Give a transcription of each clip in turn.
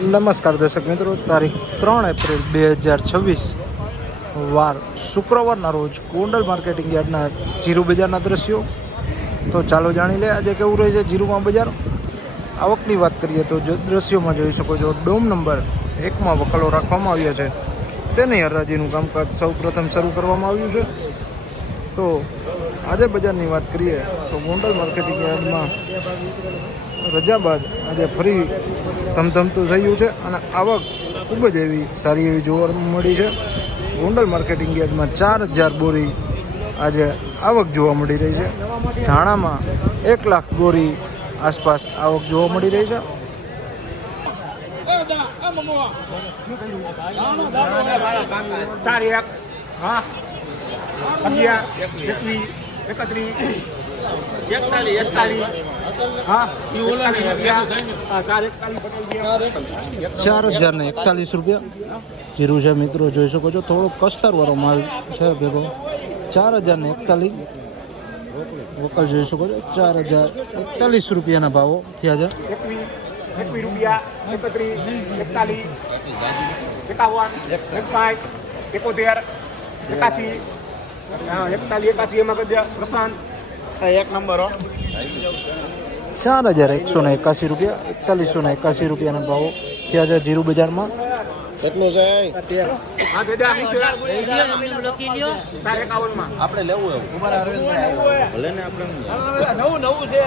નમસ્કાર દર્શક મિત્રો, તારીખ 3 એપ્રિલ 2026 વાર શુક્રવારના રોજ ગોંડલ માર્કેટિંગ યાર્ડના જીરું બજારના દ્રશ્યો. તો ચાલો જાણી લે આજે કેવું રહે છે જીરુમાં બજાર. આવકની વાત કરીએ તો દ્રશ્યોમાં જોઈ શકો છો ડોમ નંબર 1માં વકલો રાખવામાં આવ્યા છે. તેની હરાજીનું કામકાજ સૌ પ્રથમ શરૂ કરવામાં આવ્યું છે. તો આજે બજારની વાત કરીએ તો ગોંડલ માર્કેટિંગ યાર્ડમાં રજા બાદ આજે ફરી ધમધમતું થયું છે અને આવક ખૂબ જ એવી સારી એવી જોવા મળી છે. ગોંડલ માર્કેટિંગ યાર્ડમાં 4000 બોરી આજે આવક જોવા મળી રહી છે. ધાણામાં 1 લાખ બોરી આસપાસ આવક જોવા મળી રહી છે. ₹4041 જીરું છે મિત્રો, જોઈ શકો છો થોડો કસ્તરવાળો માલ છે ભેગો. 4041 વકલ જોઈ શકો છો. ₹4041 ભાવો થયા છે. ₹4181 ભાવો થયા છે જીરું બજારમાં. કેટલું છે આપણે લેવું એવું ભલે ને આપણે નવું છે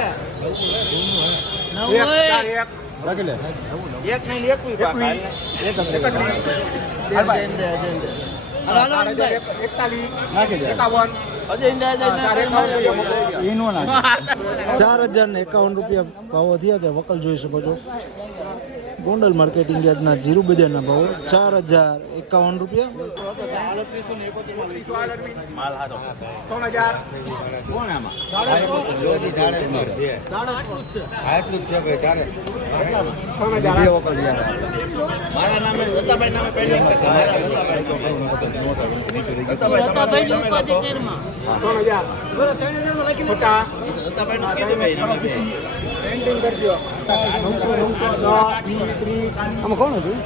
₹4051 ભાવો થયા છે. વકલ જોઈ શકો છો. ગોંડલ માર્કેટિંગ યાર્ડના જીરું બજારના ભાવો ₹4051. આમાં કોણ હતું?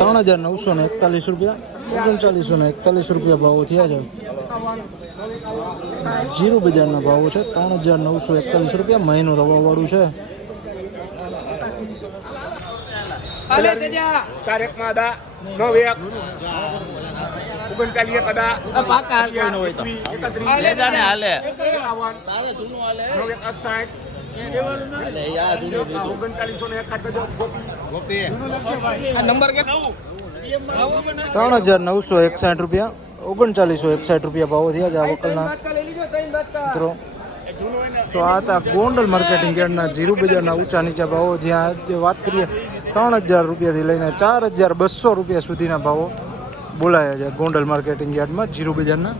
₹3941, ₹3941 ભાવો થયા છે. જીરું બજારના ભાવો છે ₹3941. મહિનો રવાવાળું છે. ₹3961, ₹3961 ભાવો થયા છે આ વકલના મિત્રો. તો આ હતા ગોંડલ માર્કેટિંગ યાર્ડના જીરું બજારના ઊંચા નીચા ભાવો. જ્યાં વાત કરીએ ₹3000 લઈને ₹4200 સુધીના ભાવો બોલાયા છે ગોંડલ માર્કેટિંગ યાર્ડમાં જીરું બજારના.